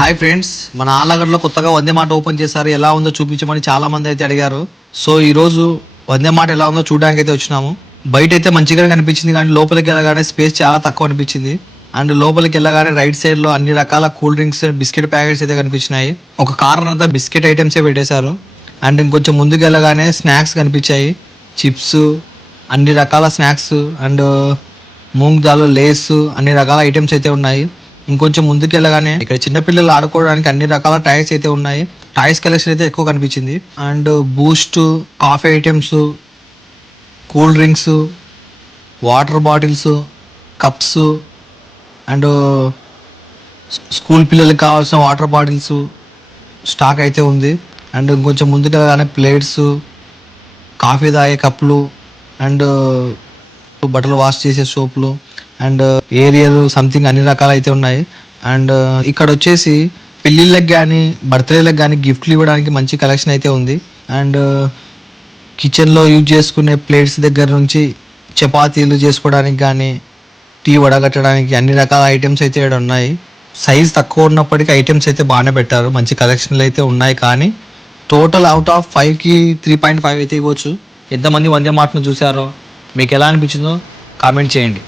Hi friends, మన ఆలగడ్డలో కొత్తగా వందే మాట ఓపెన్ చేశారు. ఎలా ఉందో చూపించమని చాలా మంది అయితే అడిగారు. సో ఈ రోజు వందే మాట ఎలా ఉందో చూడడానికి అయితే వచ్చినాము. బయట అయితే మంచిగా కనిపించింది, కానీ లోపలికి వెళ్ళగానే స్పేస్ చాలా తక్కువ అనిపించింది. అండ్ లోపలికి వెళ్ళగానే రైట్ సైడ్ లో అన్ని రకాల కూల్ డ్రింక్స్, బిస్కెట్ ప్యాకెట్స్ అయితే కనిపించినాయి. ఒక కార్నర్ అంతా బిస్కెట్ ఐటమ్స్ పెట్టేశారు. అండ్ ఇంకొంచెం ముందుకు వెళ్ళగానే స్నాక్స్ కనిపించాయి. చిప్స్, అన్ని రకాల snacks and moong dal, Lay's, అన్ని రకాల ఐటమ్స్ అయితే ఉన్నాయి. ఇంకొంచెం ముందుకు వెళ్ళగానే ఇక్కడ చిన్నపిల్లలు ఆడుకోవడానికి అన్ని రకాల టాయ్స్ అయితే ఉన్నాయి. టాయ్స్ కలెక్షన్ అయితే ఎక్కువ కనిపించింది. And Boost, coffee items, cool drinks, water bottles, cups and school పిల్లలకి కావాల్సిన వాటర్ బాటిల్స్ స్టాక్ అయితే ఉంది. అండ్ ఇంకొంచెం ముందుకు వెళ్ళగానే ప్లేట్స్, కాఫీ తాగే కప్పులు అండ్ బట్టలు వాష్ చేసే సోపులు అండ్ ఏరియల్ సంథింగ్ అన్ని రకాలు అయితే ఉన్నాయి. అండ్ ఇక్కడ వచ్చేసి పెళ్ళిళ్ళకి కానీ బర్త్డేలకు కానీ గిఫ్ట్లు ఇవ్వడానికి మంచి కలెక్షన్ అయితే ఉంది. అండ్ కిచెన్లో యూజ్ చేసుకునే ప్లేట్స్ దగ్గర నుంచి చపాతీలు చేసుకోవడానికి కానీ టీ వడగట్టడానికి అన్ని రకాల ఐటమ్స్ అయితే ఇక్కడ ఉన్నాయి. సైజ్ తక్కువ ఉన్నప్పటికీ ఐటమ్స్ అయితే బాగానే పెట్టారు. మంచి కలెక్షన్లు అయితే ఉన్నాయి. కానీ టోటల్ అవుట్ ఆఫ్ 5కి 3.5 అయితే ఇవ్వచ్చు. ఎంతమంది వందే మార్ట్ను చూసారో, మీకు ఎలా అనిపించిందో కామెంట్ చేయండి.